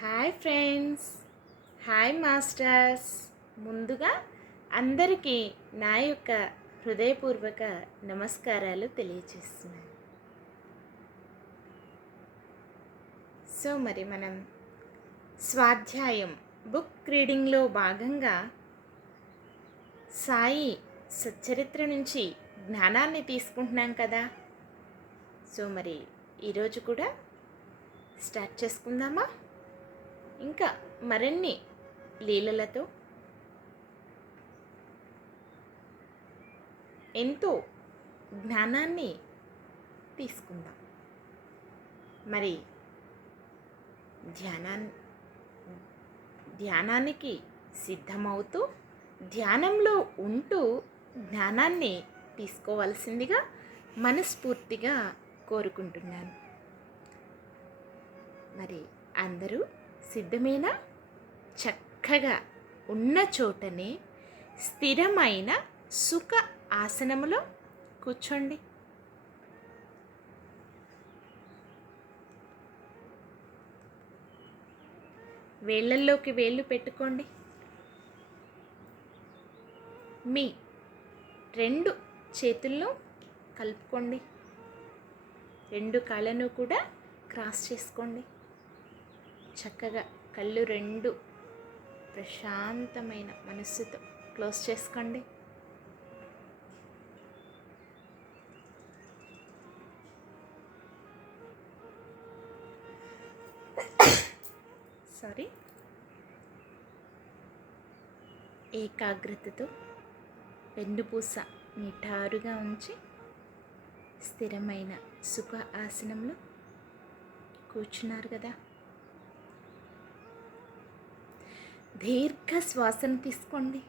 Hi friends, hi masters. ముందుగా అందరికీ నా యొక్క హృదయపూర్వక నమస్కారాలు తెలియజేస్తున్నాను. మరి మనం స్వాధ్యాయం బుక్ రీడింగ్లో భాగంగా సాయి సచ్చరిత్ర నుంచి జ్ఞానాన్ని తీసుకుంటున్నాం కదా. మరి ఈరోజు కూడా స్టార్ట్ చేసుకుందామా? ఇంకా మరిన్ని లీలలతో ఎంతో జ్ఞానాన్ని తీసుకుందాం. మరి ధ్యానానికి సిద్ధమవుతూ ధ్యానంలో ఉంటూ జ్ఞానాన్ని తీసుకోవాల్సిందిగా మనస్ఫూర్తిగా కోరుకుంటున్నాను. మరి అందరూ సిద్ధమేనా? చక్కగా ఉన్న చోటనే స్థిరమైన సుఖ ఆసనములో కూర్చోండి. వేళ్ళల్లోకి వేళ్ళు పెట్టుకోండి. మీ రెండు చేతుల్లో కలుపుకోండి. రెండు కాళ్ళను కూడా క్రాస్ చేసుకోండి. చక్కగా కళ్ళు రెండు ప్రశాంతమైన మనస్సుతో క్లోజ్ చేసుకోండి. ఏకాగ్రతతో వెన్నుపూస నిటారుగా ఉంచి స్థిరమైన సుఖ ఆసనంలో కూర్చున్నారు కదా. దీర్ఘ శ్వాసను తీసుకోండి.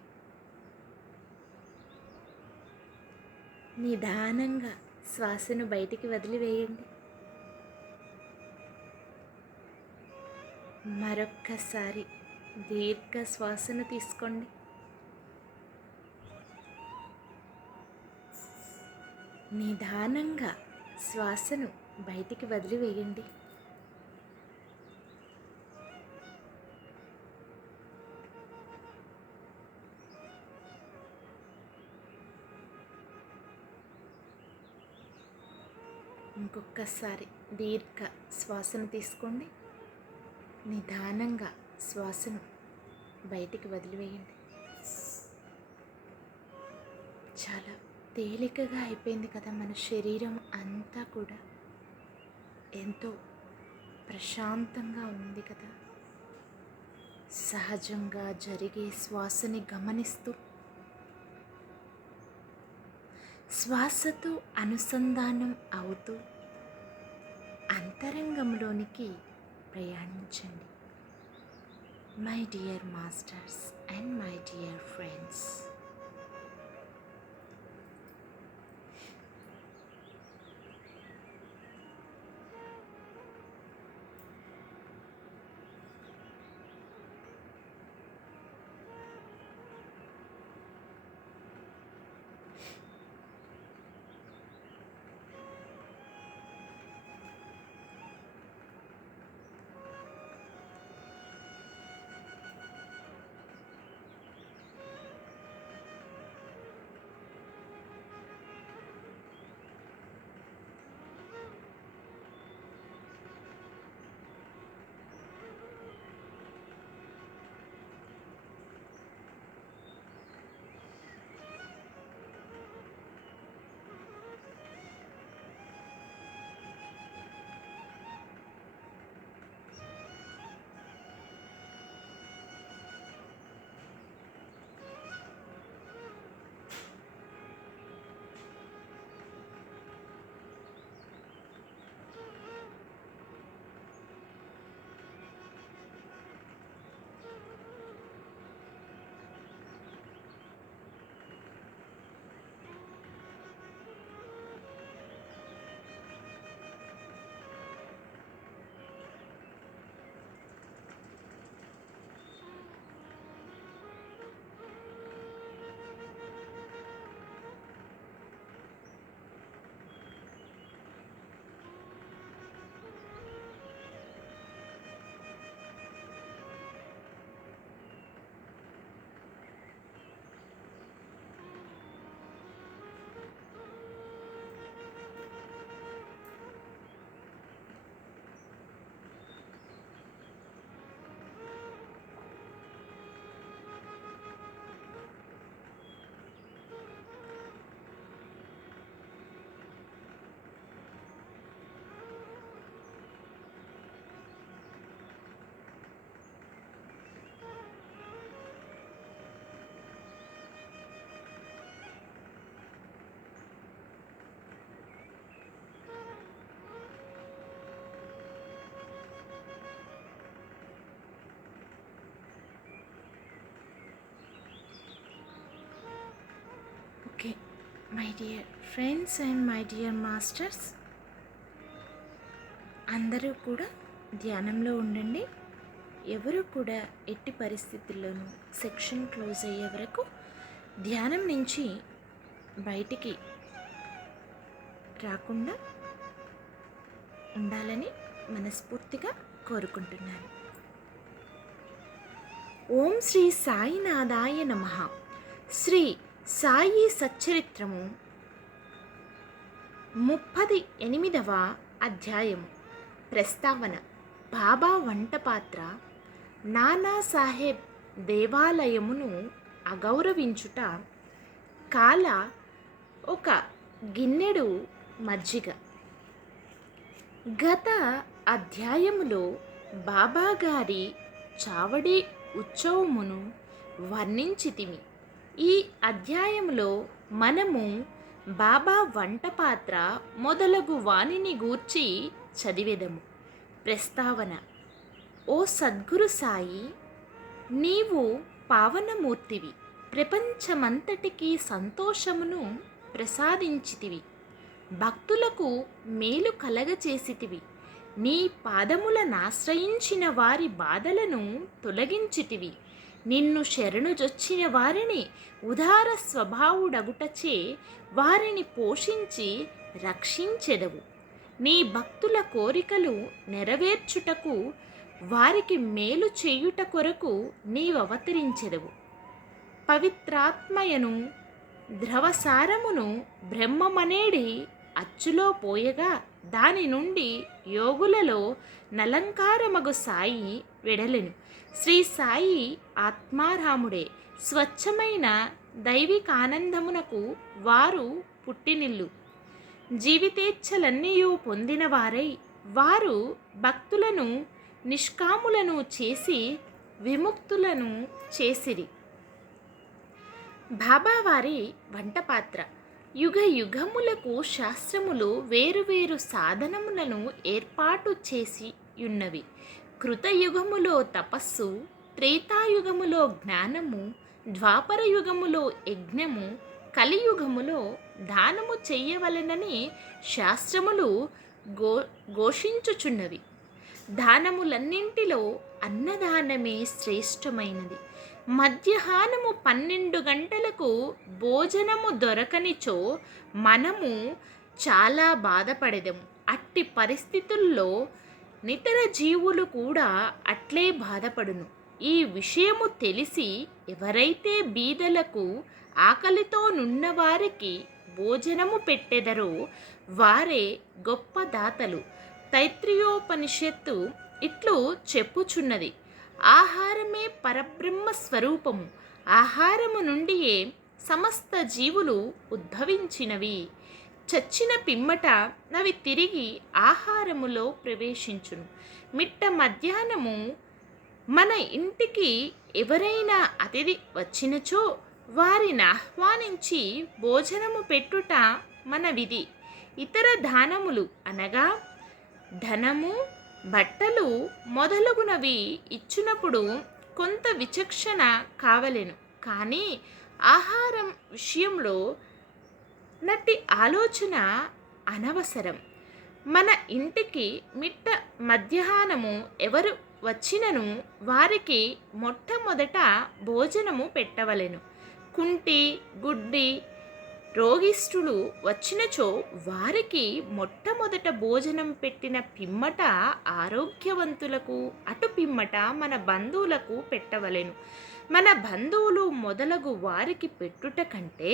నిదానంగా శ్వాసను బయటికి వదిలివేయండి. మరొక్కసారి దీర్ఘ శ్వాసను తీసుకోండి. నిదానంగా శ్వాసను బయటికి వదిలివేయండి. ఇంకొకసారి దీర్ఘ శ్వాసను తీసుకోండి. నిదానంగా శ్వాసను బయటికి వదిలివేయండి. చాలా తేలికగా అయిపోయింది కదా. మన శరీరం అంతా కూడా ఎంతో ప్రశాంతంగా ఉంది కదా. సహజంగా జరిగే శ్వాసని గమనిస్తూ శ్వాసతో అనుసంధానం అవుతూ అంతరంగంలోనికి ప్రయాణించండి. My dear masters and my dear friends, my dear friends and my dear masters, అందరూ కూడా ధ్యానంలో ఉండండి. ఎవరు కూడా ఎట్టి పరిస్థితుల్లోనూ సెక్షన్ క్లోజ్ అయ్యే వరకు ధ్యానం నుంచి బయటికి రాకుండా ఉండాలని మనస్ఫూర్తిగా కోరుకుంటున్నాను. ఓం శ్రీ సాయినాథాయ నమః. శ్రీ సాయి సచ్చరిత్రము 38వ అధ్యాయము. ప్రస్తావన: బాబా వంటపాత్ర. నానాసాహెబ్ దేవాలయమును అగౌరవించుట. కాల ఒక గిన్నెడు మజ్జిగ. గత అధ్యాయములో బాబాగారి చావడి ఉత్సవమును వర్ణించితిమి. ఈ అధ్యాయంలో మనము బాబా వంటపాత్ర మొదలగు వానిని గూర్చి చదివెదము. ప్రస్తావన: ఓ సద్గురు సాయి, నీవు పావనమూర్తివి. ప్రపంచమంతటికి సంతోషమును ప్రసాదించితివి. భక్తులకు మేలు కలగచేసితివి. నీ పాదములనాశ్రయించిన వారి బాధలను తొలగించితివి. నిన్ను శరణుజొచ్చిన వారిని ఉదార స్వభావుడగుటచే వారిని పోషించి రక్షించెదవు. నీ భక్తుల కోరికలు నెరవేర్చుటకు, వారికి మేలు చేయుట కొరకు నీవవతరించెదవు. పవిత్రాత్మయను ద్రవసారమును బ్రహ్మమనేడి అచ్చులో పోయగా దాని నుండి యోగులలో నలంకారమగు సాయి వెడలెను. శ్రీ సాయి ఆత్మారాముడే. స్వచ్ఛమైన దైవికానందమునకు వారు పుట్టినిల్లు. జీవితేచ్ఛలన్నీయూ పొందినవారై వారు భక్తులను నిష్కాములను చేసి విముక్తులను చేసిరి. బాబావారి వంటపాత్ర. యుగ యుగములకు శాస్త్రములు వేరువేరు సాధనములను ఏర్పాటు చేసి యున్నవి. కృతయుగములో తపస్సు, త్రేతాయుగములో జ్ఞానము, ద్వాపర యుగములో యజ్ఞము, కలియుగములో దానము చెయ్యవలెనని శాస్త్రములు ఘోషించుచున్నవి. దానములన్నింటిలో అన్నదానమే శ్రేష్టమైనది. మధ్యాహ్నము 12 గంటలకు భోజనము దొరకనిచో మనము చాలా బాధపడెదము. అట్టి పరిస్థితుల్లో నితర జీవులు కూడా అట్లే బాధపడును. ఈ విషయము తెలిసి ఎవరైతే బీదలకు, ఆకలితో నున్నవారికి భోజనము పెట్టెదరో వారే గొప్ప దాతలు. తైత్రీయోపనిషత్తు ఇట్లు చెప్పుచున్నది: ఆహారమే పరబ్రహ్మ స్వరూపము. ఆహారము నుండియే సమస్త జీవులు ఉద్భవించినవి. చచ్చిన పిమ్మట అవి తిరిగి ఆహారములో ప్రవేశించును. మిట్ట మధ్యాహ్నము మన ఇంటికి ఎవరైనా అతిథి వచ్చినచో వారిని ఆహ్వానించి భోజనము పెట్టుట మన విధి. ఇతర దానములు అనగా ధనము, బట్టలు మొదలగునవి ఇచ్చినప్పుడు కొంత విచక్షణ కావలెను. కానీ ఆహారం విషయంలో నట్టి ఆలోచన అనవసరం. మన ఇంటికి మిట్ట మధ్యాహ్నము ఎవరు వచ్చినను వారికి మొట్టమొదట భోజనము పెట్టవలెను. కుంటి, గుడ్డి, రోగిష్ఠులు వచ్చినచో వారికి మొట్టమొదట భోజనం పెట్టిన పిమ్మట ఆరోగ్యవంతులకు, అటు పిమ్మట మన బంధువులకు పెట్టవలెను. మన బంధువులు మొదలగు వారికి పెట్టుట కంటే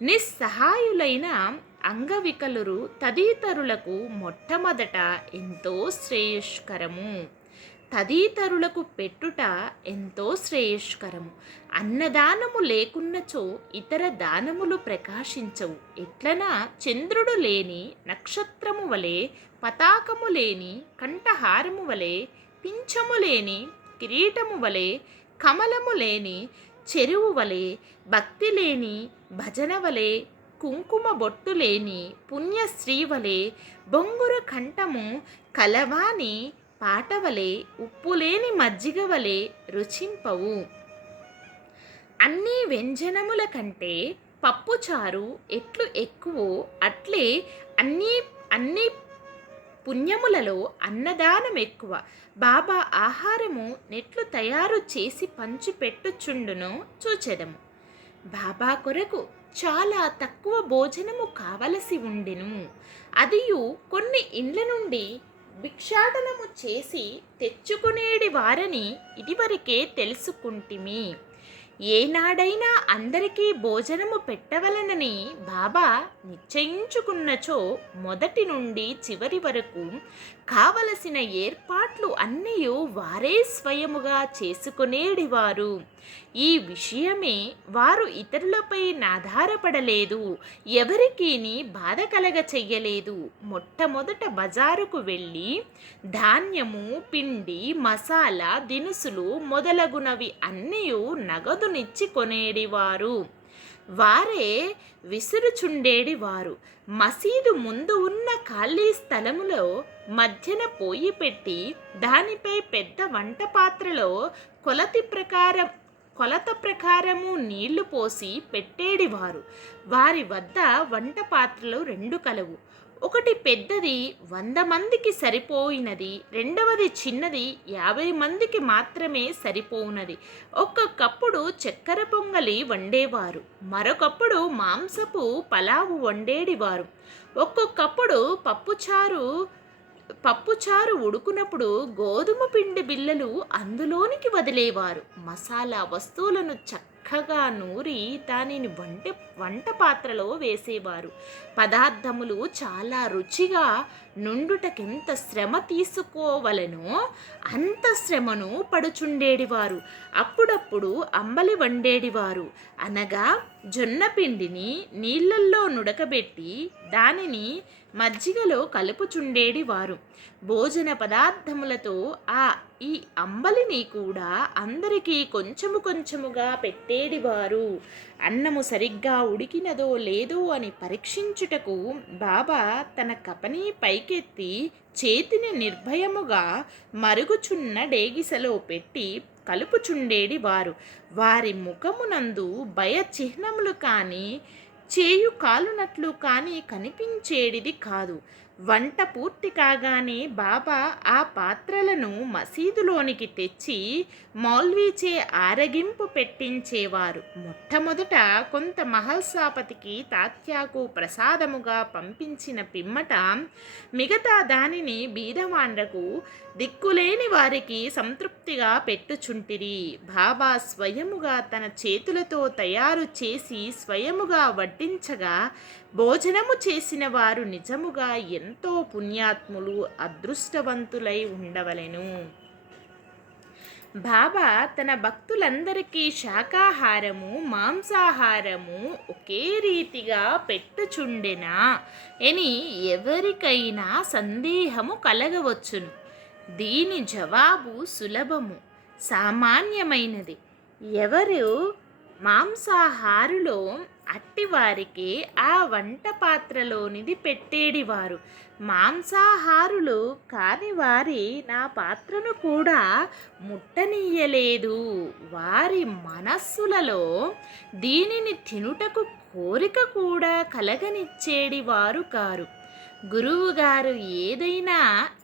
నిస్సహాయులైన అంగవికలురు తదితరులకు మొట్టమొదట ఎంతో శ్రేయస్కరము. తదితరులకు పెట్టుట ఎంతో శ్రేయస్కరము. అన్నదానము లేకున్నచో ఇతర దానములు ప్రకాశించవు. ఎట్లనా చంద్రుడు లేని నక్షత్రము వలె, పతాకము లేని కంఠహారము వలె, పింఛము లేని కిరీటము వలె, కమలము లేని చెరువు వలె, భక్తి లేని భజన వలె, కుంకుమ బొట్టు లేని పుణ్యశ్రీ వలె, బొంగుర కంఠము కలవాని పాటవలే, ఉప్పులేని మజ్జిగ వలె రుచింపవు. అన్ని వ్యంజనముల కంటే పప్పుచారు ఎట్లు ఎక్కువో అట్లే అన్ని అన్ని పుణ్యములలో అన్నదానం ఎక్కువ. బాబా ఆహారము నెట్లు తయారు చేసి పంచిపెట్టుచుండును చూచెదము. బాబా కొరకు చాలా తక్కువ భోజనము కావలసి ఉండెను. అదియు కొన్ని ఇండ్ల నుండి భిక్షాటనము చేసి తెచ్చుకునేడి వారని ఇదివరకే తెలుసుకుంటిమి. ఏనాడైనా అందరికీ భోజనము పెట్టవలనని బాబా నిశ్చయించుకున్నచో మొదటి నుండి చివరి వరకు కావలసిన ఏర్పాట్లు అన్నీ వారే స్వయముగా చేసుకునేడివారు. ఈ విషయమే వారు ఇతరులపై ఆధారపడలేదు, ఎవరికీని బాధ కలగ చెయ్యలేదు. మొట్టమొదట బజారుకు వెళ్ళి ధాన్యము, పిండి, మసాలా దినుసులు మొదలగునవి అన్నీ నగదునిచ్చి కొనేడివారు. వారే విసురుచుండేడివారు. మసీదు ముందు ఉన్న ఖాళీ స్థలములో మధ్యన పొయ్యి పెట్టి దానిపై పెద్ద వంట పాత్రలో కొలత ప్రకారము నీళ్లు పోసి పెట్టేడివారు. వారి వద్ద వంట పాత్రలు 2 కలవు. ఒకటి పెద్దది 100 మందికి సరిపోయినది, రెండవది చిన్నది 50 మందికి మాత్రమే సరిపోయినది. ఒక్కొక్కప్పుడు చక్కెర పొంగలి వండేవారు, మరొకప్పుడు మాంసపు పలావు వండేడివారు. ఒక్కొక్కప్పుడు పప్పుచారు ఉడుకునప్పుడు గోధుమ పిండి బిళ్ళలు అందులోనికి వదిలేవారు. మసాలా వస్తువులను చక్కగా నూరి దానిని వంట పాత్రలో వేసేవారు. పదార్థములు చాలా రుచిగా నుండుటకెంత శ్రమ తీసుకోవలెనో అంత శ్రమను పడుచుండేడివారు. అప్పుడప్పుడు అంబలి వండేడివారు, అనగా జొన్న పిండిని నీళ్ళల్లో నుడకబెట్టి దానిని మజ్జిగలో కలుపుచుండేడివారు. భోజన పదార్థములతో ఈ అంబలిని కూడా అందరికీ కొంచెము కొంచెముగా పెట్టేడివారు. అన్నము సరిగ్గా ఉడికినదో లేదో అని పరీక్షించుటకు బాబా తన కపని పైకెత్తి చేతిని నిర్భయముగా మరుగుచున్న డేగిసలో పెట్టి కలుపుచుండేడివారు. వారి ముఖమునందు భయ చిహ్నములు కానీ చేయు కాలునట్లు కానీ కనిపించేడిది కాదు. వంట పూర్తి కాగానే బాబా ఆ పాత్రలను మసీదులోనికి తెచ్చి మౌల్వీచే ఆరగింపు పెట్టించేవారు. మొట్టమొదట కొంత మహల్సాపతికి తాత్యాకు ప్రసాదముగా పంపించిన పిమ్మట మిగతా దానిని బీదవాండ్రకు, దిక్కులేని వారికి సంతృప్తిగా పెట్టుచుంటిరి. బాబా స్వయముగా తన చేతులతో తయారు చేసి స్వయముగా వడ్డించగా భోజనము చేసిన వారు నిజముగా ఎంతో పుణ్యాత్ములు, అదృష్టవంతులై ఉండవలెను. బాబా తన భక్తులందరికీ శాకాహారము, మాంసాహారము ఒకే రీతిగా పెట్టుచుండెనా అని ఎవరికైనా సందేహము కలగవచ్చును. దీని జవాబు సులభము, సామాన్యమైనది. ఎవరు మాంసాహారులో అట్టివారికి ఆ వంట పాత్రలోనిది పెట్టేడివారు. మాంసాహారులు కాని వారి నా పాత్రను కూడా ముట్టనీయలేదు. వారి మనస్సులలో దీనిని తినుటకు కోరిక కూడా కలగనిచ్చేడివారు కారు. గురువుగారు ఏదైనా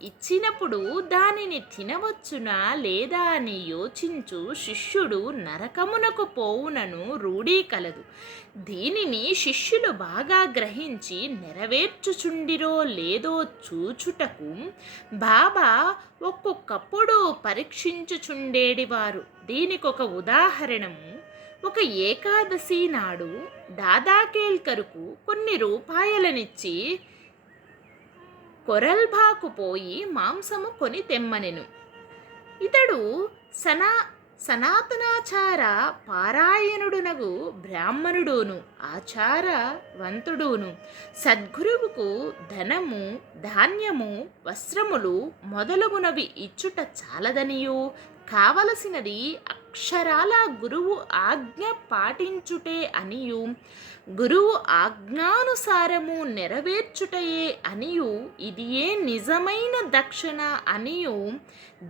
ఇచ్చినప్పుడు దానిని తినవచ్చునా లేదా అని యోచించు శిష్యుడు నరకమునకు పోవునను రూఢీ కలదు. దీనిని శిష్యులు బాగా గ్రహించి నెరవేర్చుచుండిరో లేదో చూచుటకు బాబా ఒక్కొక్కప్పుడు పరీక్షించుచుండేడివారు. దీనికొక ఉదాహరణము, ఒక ఏకాదశి నాడు దాదాకేల్కరుకు కొన్ని రూపాయలనిచ్చి కొరల్బాకు పోయి మాంసము కొని తెమ్మనెను. ఇతడు సనాతనాచార పారాయణుడునగు బ్రాహ్మణుడును, ఆచారవంతుడును. సద్గురువుకు ధనము, ధాన్యము, వస్త్రములు మొదలగునవి ఇచ్చుట చాలదనియు కావలసినది అక్షరాల గురువు ఆజ్ఞ పాటించుటే అనియు గురువు ఆజ్ఞానుసారము నెరవేర్చుటయే అనియు ఇదియే నిజమైన దక్షిణ అనియు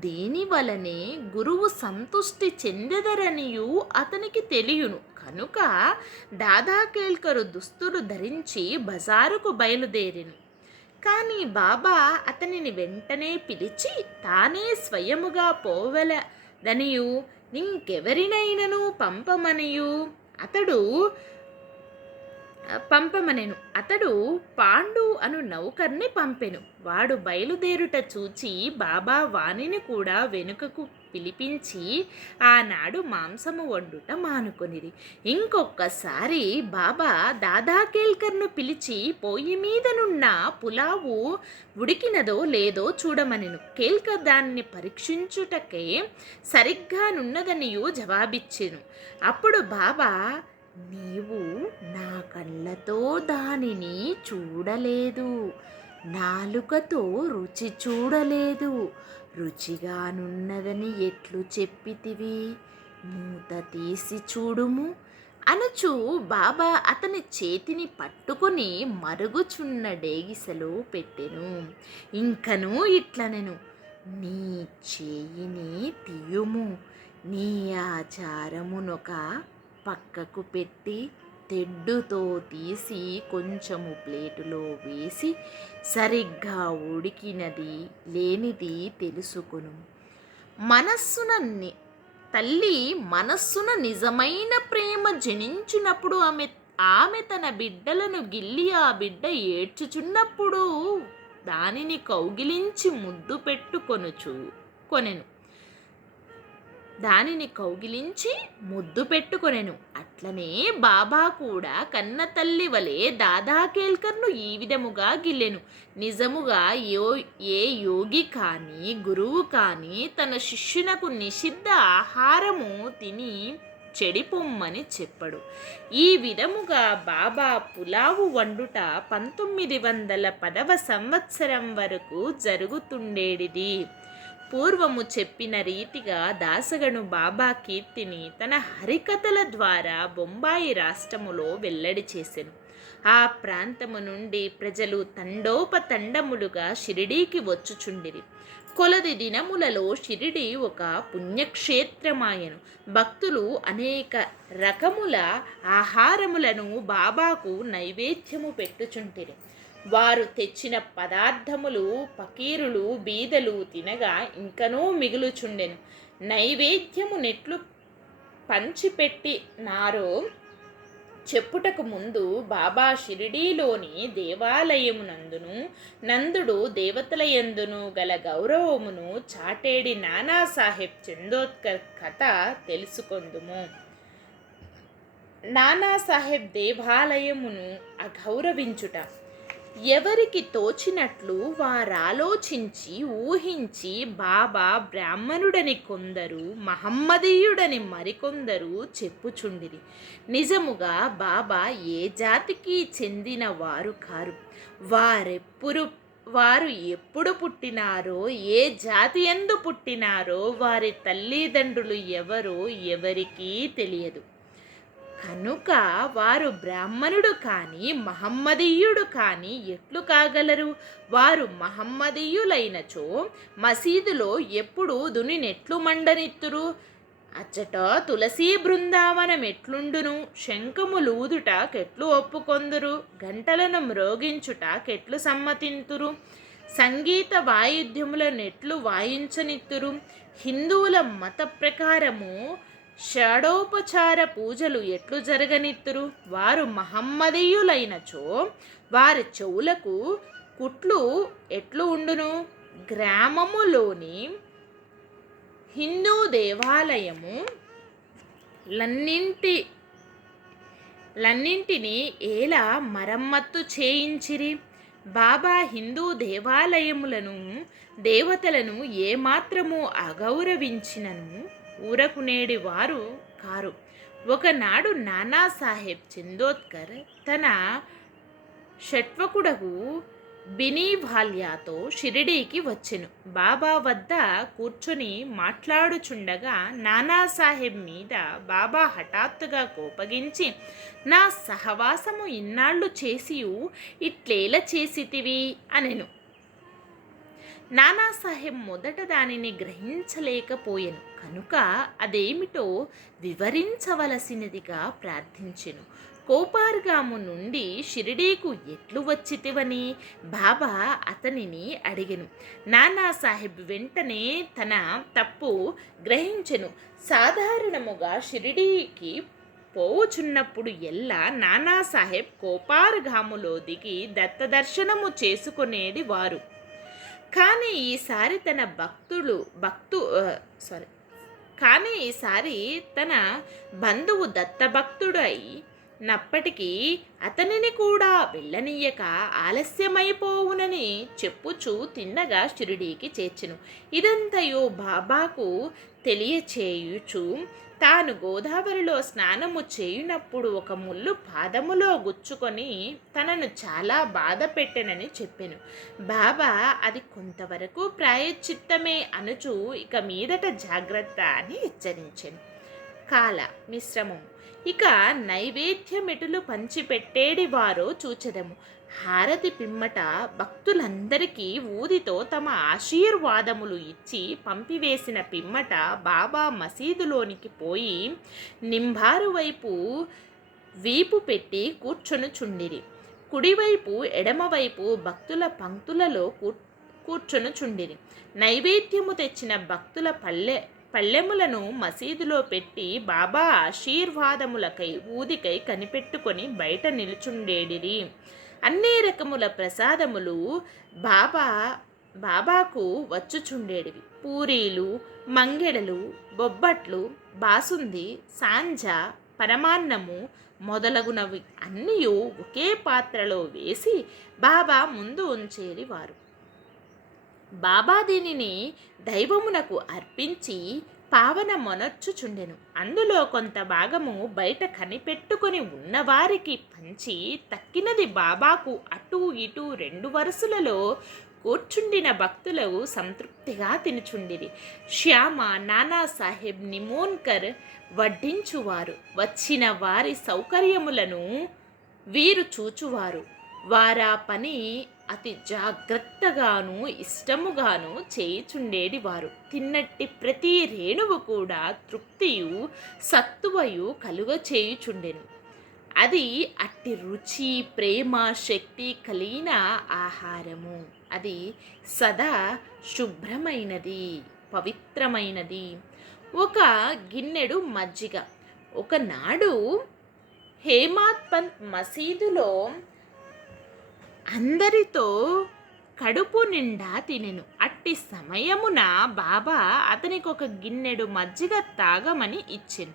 దీని వలనే గురువు సంతుష్టి చెందెదరనియు అతనికి తెలియను. కనుక దాదా కేల్కరు దుస్తులు ధరించి బజారుకు బయలుదేరిను. కానీ బాబా అతనిని వెంటనే పిలిచి తానే స్వయముగా పోవలదనియు ఇంకెవరినైనను అతడు పాండు అను నౌకర్ని పంపెను. వాడు బయలుదేరుట చూచి బాబా వానిని కూడా వెనుకకు పిలిపించి ఆనాడు మాంసము వండుట మానుకొనిరి. ఇంకొకసారి బాబా దాదా కేల్కర్ను పిలిచి పొయ్యి మీదనున్న పులావు ఉడికినదో లేదో చూడమనెను. కేల్కర్ దాన్ని పరీక్షించుటకే సరిగ్గానున్నదనియు జవాబిచ్చెను. అప్పుడు బాబా, నీవు నా కళ్ళతో దానిని చూడలేదు, నాలుకతో రుచి చూడలేదు, రుచిగానున్నదని ఎట్లు చెప్పితివి? మూత తీసి చూడుము అనుచు బాబా అతని చేతిని పట్టుకొని మరుగుచున్న డేగిసలో పెట్టెను. ఇంకను ఇట్లనెను, నీ చేయిని తీయుము, నీ ఆచారమునొక పక్కకు పెట్టి తెడ్డుతో తీసి కొంచెము ప్లేటులో వేసి సరిగ్గా ఉడికినది లేనిది తెలుసుకొను. తల్లి మనస్సున నిజమైన ప్రేమ జనించినప్పుడు ఆమె తన బిడ్డలను గిల్లి ఆ బిడ్డ ఏడ్చుచున్నప్పుడు దానిని కౌగిలించి ముద్దు పెట్టుకొనెను. అట్లనే బాబా కూడా కన్న తల్లి వలె దాదా కేల్కర్ను ఈ విధముగా గిల్లెను. నిజముగా ఏ యోగి కానీ గురువు కానీ తన శిష్యునకు నిషిద్ధ ఆహారము తిని చెడిపొమ్మని చెప్పడు. ఈ విధముగా బాబా పులావు వండుట 1910వ సంవత్సరం వరకు జరుగుతుండేడిది. పూర్వము చెప్పిన రీతిగా దాసగను బాబా కీర్తిని తన హరికథల ద్వారా బొంబాయి రాష్ట్రములో వెల్లడి చేసెను. ఆ ప్రాంతము నుండి ప్రజలు తండోపతండములుగా షిరిడీకి వచ్చుచుండిరి. కొలది దినములలో షిరిడి ఒక పుణ్యక్షేత్రమాయను. భక్తులు అనేక రకముల ఆహారములను బాబాకు నైవేద్యము పెట్టుచుంటిరి. వారు తెచ్చిన పదార్థములు ఫకీరులు బీదలు తినగా ఇంకనూ మిగులుచుండెను. నైవేద్యము నెట్లు పంచిపెట్టినారో చెప్పుటకు ముందు బాబా షిరిడీలోని దేవాలయమునందును నందుడు దేవతలయందును గల గౌరవమును చాటేడి నానాసాహెబ్ చందోద్కర్ కథ తెలుసుకొందుము. నానాసాహెబ్ దేవాలయమును అగౌరవించుట. ఎవరికి తోచినట్లు వారాలోచించి ఊహించి బాబా బ్రాహ్మణుడని కొందరు, మహమ్మదీయుడని మరికొందరు చెప్పుచుండిరి. నిజముగా బాబా ఏ జాతికి చెందిన వారు కారు. వారు ఎప్పుడు పుట్టినారో, ఏ జాతి యందు పుట్టినారో, వారి తల్లిదండ్రులు ఎవరో ఎవరికీ తెలియదు. కనుక వారు బ్రాహ్మణుడు కానీ మహమ్మదీయుడు కానీ ఎట్లు కాగలరు? వారు మహమ్మదీయులైనచో మసీదులో ఎప్పుడు దునినెట్లు మండనిత్తురు? అచ్చట తులసీ బృందావనం ఎట్లుండును? శంఖములూదుట కెట్లు ఒప్పుకొందురు? గంటలను మ్రోగించుట కెట్లు సమ్మతింతురు? సంగీత వాయిద్యములను ఎట్లు వాయించనిత్తురు? హిందువుల మత ప్రకారము షడోపచార పూజలు ఎట్లు జరగనిత్తురు? వారు మహమ్మదీయులైనచో వారి చెవులకు కుట్లు ఎట్లు ఉండును? గ్రామములోని హిందూ దేవాలయము లన్నింటినీ ఎలా మరమ్మత్తు చేయించిరి? బాబా హిందూ దేవాలయములను దేవతలను ఏమాత్రము అగౌరవించినను ఊరకునేడి వారు కారు. ఒకనాడు నానాసాహెబ్ చందోద్కర్ తన షట్వకుడకు బినీవాల్యాతో షిరిడీకి వచ్చెను. బాబా వద్ద కూర్చొని మాట్లాడుచుండగా నానాసాహెబ్ మీద బాబా హఠాత్తుగా కోపగించి, నా సహవాసము ఇన్నాళ్ళు చేసియు ఇట్లేల చేసితివి అనెను. నానాసాహెబ్ మొదట దానిని గ్రహించలేకపోయెను కనుక అదేమిటో వివరించవలసినదిగా ప్రార్థించెను. కోపార్గాము నుండి షిరిడీకు ఎట్లు వచ్చితివని బాబా అతనిని అడిగెను. నానాసాహెబ్ వెంటనే తన తప్పు గ్రహించెను. సాధారణముగా షిరిడీకి పోవుచున్నప్పుడు ఎల్లా నానాసాహెబ్ కోపార్గాములో దిగి దత్తదర్శనము చేసుకునేది వారు. కానీ ఈసారి తన బంధువు దత్తభక్తుడై నప్పటికీ అతనిని కూడా వెళ్ళనీయక ఆలస్యమైపోవునని చెప్పుచూ తిన్నగా షిరిడీకి చేర్చెను. ఇదంతయు బాబాకు తెలియచేయుచు తాను గోదావరిలో స్నానము చేయునప్పుడు ఒక ముళ్ళు పాదములో గుచ్చుకొని తనను చాలా బాధ పెట్టెనని చెప్పెను. బాబా అది కొంతవరకు ప్రాయశ్చిత్తమే అనుచు ఇక మీదట జాగ్రత్త అని హెచ్చరించెను. కాల మిశ్రమం. ఇక నైవేద్యమెటులు పంచిపెట్టేడి వారో చూచెదము. హారతి పిమ్మట భక్తులందరికీ ఊదితో తమ ఆశీర్వాదములు ఇచ్చి పంపివేసిన పిమ్మట బాబా మసీదులోనికి పోయి నింబారు వైపు వీపు పెట్టి కూర్చొనుచుండిరి. కుడివైపు ఎడమవైపు భక్తుల పంక్తులలో కూర్చొనుచుండిరి. నైవేద్యము తెచ్చిన భక్తుల పళ్ళెములను మసీదులో పెట్టి బాబా ఆశీర్వాదములకై ఊదికై కనిపెట్టుకొని బయట నిలుచుండేడిరి. అన్ని రకముల ప్రసాదములు బాబాకు వచ్చుచుండేటివి. పూరీలు, మంగెడలు, బొబ్బట్లు, బాసుంది, సాంజ, పరమాన్నము మొదలగునవి అన్నీ ఒకే పాత్రలో వేసి బాబా ముందు ఉంచేది వారు. బాబా దీనిని దైవమునకు అర్పించి పావన మొనర్చుచుండెను. అందులో కొంత భాగము బయట కనిపెట్టుకొని ఉన్నవారికి పంచి తక్కినది బాబాకు అటూ ఇటూ 2 వరుసలలో కూర్చుండిన భక్తులు సంతృప్తిగా తినుచుండిరి. శ్యామ, నానాసాహెబ్, నిమోన్కర్ వడ్డించువారు. వచ్చిన వారి సౌకర్యములను వీరు చూచువారు. వారా పని అతి జాగ్రత్తగాను ఇష్టముగాను చేయుచుండేది వారు. తిన్నట్టి ప్రతి రేణువు కూడా తృప్తియు సత్తువయు కలుగ చేయుచుండెను. అది అట్టి రుచి, ప్రేమ, శక్తి కలిగిన ఆహారము. అది సదా శుభ్రమైనది, పవిత్రమైనది. ఒక గిన్నెడు మజ్జిగ. ఒకనాడు హేమాత్ పంత్ మసీదులో అందరితో కడుపు నిండా తినెను. అట్టి సమయమున బాబా అతనికి ఒక గిన్నెడు మజ్జిగ తాగమని ఇచ్చెను.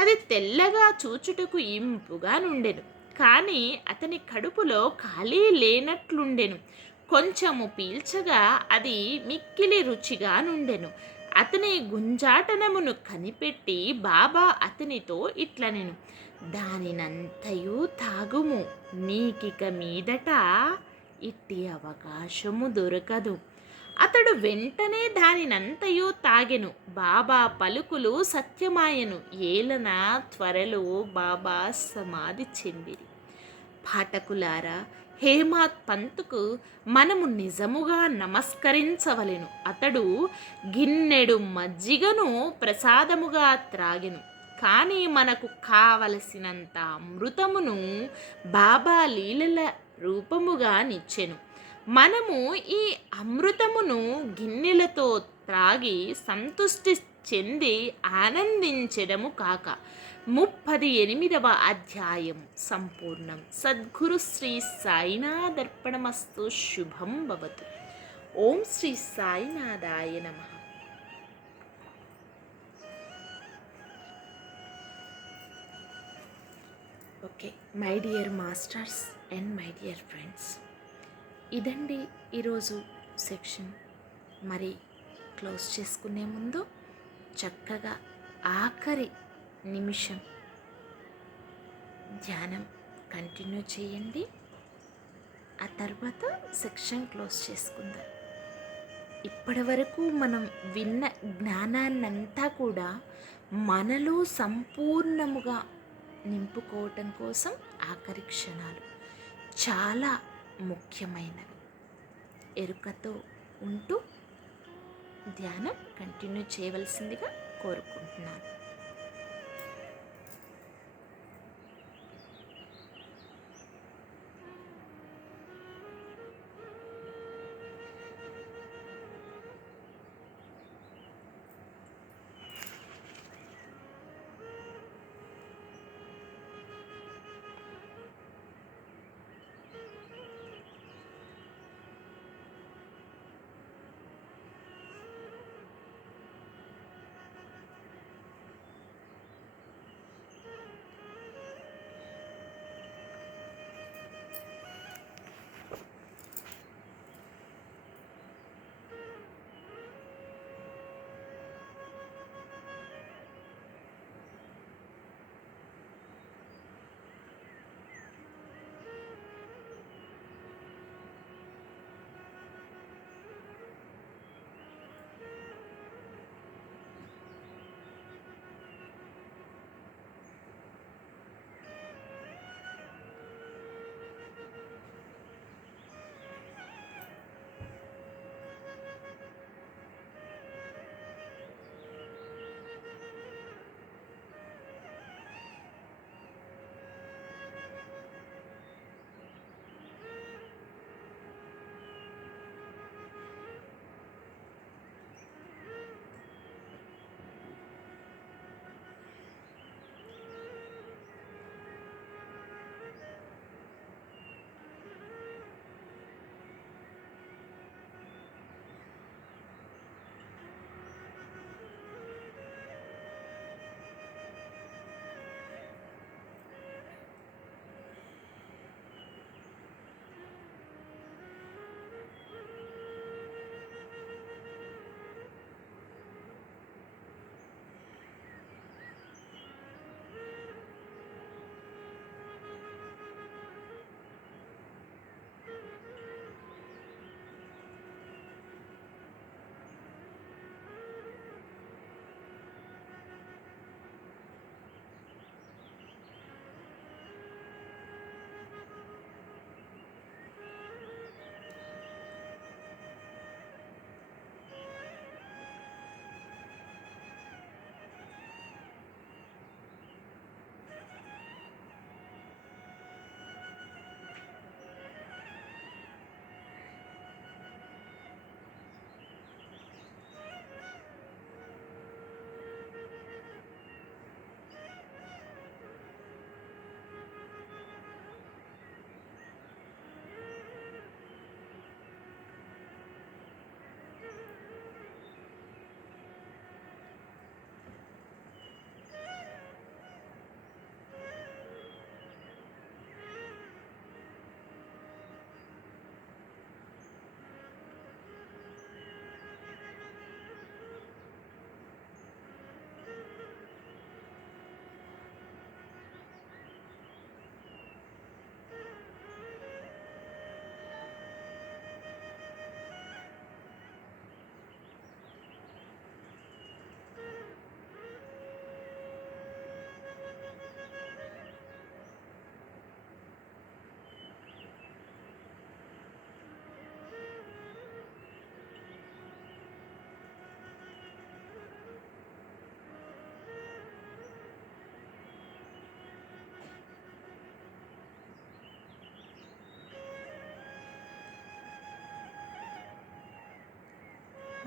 అది తెల్లగా చూచుటకు ఇంపుగా నుండెను. కానీ అతని కడుపులో ఖాళీ లేనట్లుండెను. కొంచెము పీల్చగా అది మిక్కిలి రుచిగా నుండెను. అతని గుంజాటనమును కనిపెట్టి బాబా అతనితో ఇట్లనెను, దానినంతయు తాగుము, నీకిక మీదట ఇట్టి అవకాశము దొరకదు. అతడు వెంటనే దానినంతయు తాగెను. బాబా పలుకులు సత్యమాయను. ఏలన త్వరలో బాబా సమాధి చెందిరి. పాఠకులారా, హేమాత్ పంతుకు మనము నిజముగా నమస్కరించవలెను. అతడు గిన్నెడు మజ్జిగను ప్రసాదముగా త్రాగెను. కానీ మనకు కావలసినంత అమృతమును బాబా లీలల రూపముగా నిచ్చెను. మనము ఈ అమృతమును గిన్నెలతో త్రాగి సంతుష్టి చెంది ఆనందించెదము కాక. 38వ అధ్యాయం సంపూర్ణం. సద్గురు శ్రీ సాయినాథర్పణమస్తు. శుభం భవతు. ఓం శ్రీ సాయినాథాయ నమః. Okay, my dear masters and my dear friends, ఇదండి ఈరోజు సెక్షన్. మరి క్లోజ్ చేసుకునే ముందు చక్కగా ఆఖరి నిమిషం ధ్యానం కంటిన్యూ చేయండి. ఆ తర్వాత సెక్షన్ క్లోజ్ చేసుకుందాం. ఇప్పటి వరకు మనం విన్న జ్ఞానాన్నంతా కూడా మనలో సంపూర్ణముగా నింపుకోవటం కోసం ఆఖరి క్షణాలు చాలా ముఖ్యమైనవి. ఎరుకతో ఉంటూ ధ్యానం కంటిన్యూ చేయవలసిందిగా కోరుకుంటున్నాను.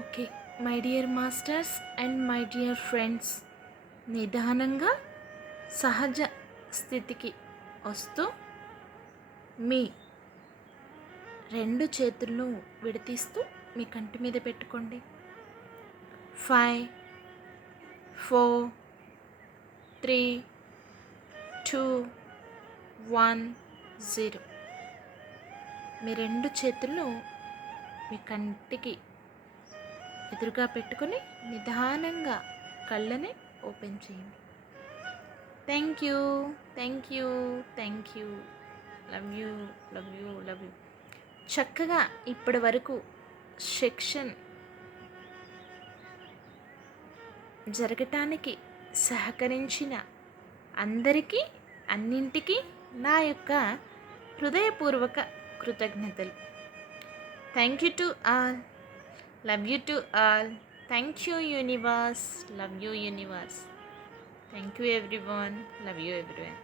Okay, my dear masters and my dear friends, నిదానంగా సహజ స్థితికి వస్తూ మీ రెండు చేతులను విడతీస్తూ మీ కంటి మీద పెట్టుకోండి. 5 4 3 2 1 0. మీ రెండు చేతులను మీ కంటికి ఎదురుగా పెట్టుకొని నిదానంగా కళ్ళని ఓపెన్ చేయండి. Thank you, thank you, thank you. Love you, love you, love you. చక్కగా ఇప్పటి వరకు సెక్షన్ జరగటానికి సహకరించిన అందరికీ అన్నింటికీ నా యొక్క హృదయపూర్వక కృతజ్ఞతలు. Thank you to all. Love you to all. Thank you universe. Love you universe. Thank you everyone. Love you everyone.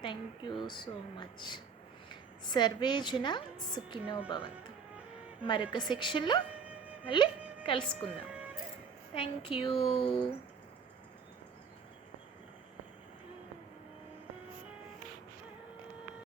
Thank you so much. Survey జన సుఖినో భవంతు. మరొక సెక్షన్లో మళ్ళీ కలుసుకుందాం. Thank you.